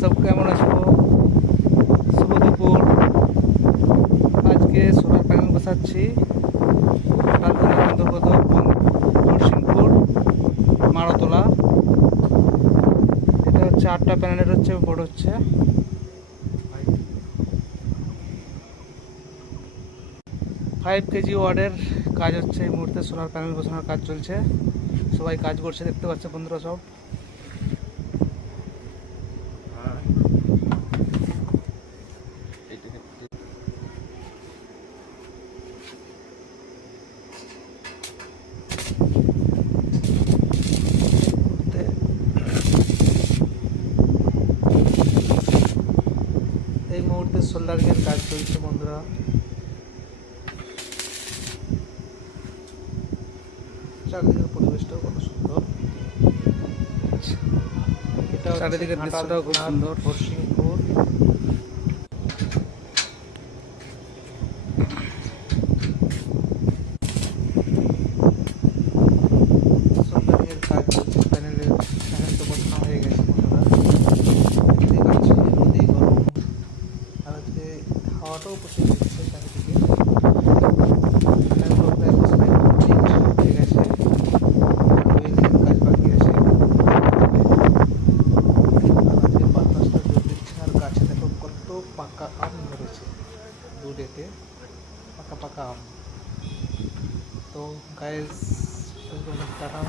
সব কেমন আছো? শুভ দুপুর। আজকে সোলার প্যানেল বসাচ্ছি রাজধানীর অন্তর্গত নরসিংপুর মারতলা। এটা হচ্ছে 8টা প্যানেলের বোর্ড হচ্ছে 5 কেজি ওয়ার্ডের কাজ হচ্ছে। এই মুহূর্তে সোলার প্যানেল বসানোর কাজ চলছে, সবাই কাজ করছে, দেখতে পাচ্ছে বন্ধুরা সব। এই মুহূর্তে সোল্ডারিং এর কাজ চলছে বন্ধুরা। চারিদিকের পরিবেশটাও কত সুন্দর, এটা চারিদিকের দৃশ্যটাও খুব সুন্দর। নরসিংপুর সোল্ডারিং এর কাজ চলছে। প্যানেল তো বসানো হয়ে গেছে বন্ধুরা, দেখতে পাচ্ছি রোদে গরম, আর আজকে হাওয়াটাও প্রচুর দিচ্ছে চারিদিকে। প্যানেলগুলো প্রায় বসানো কমপ্লিট হয়ে গেছে, ওয়েল্ডিংয়ের কাজ বাকি আছে। আজকে বাতাসটা জোর দিচ্ছে, আর গাছে দেখো কত পাকা আম ধরেছে, দূরেতে পাকা পাকা আম। তো গাইস টাটা।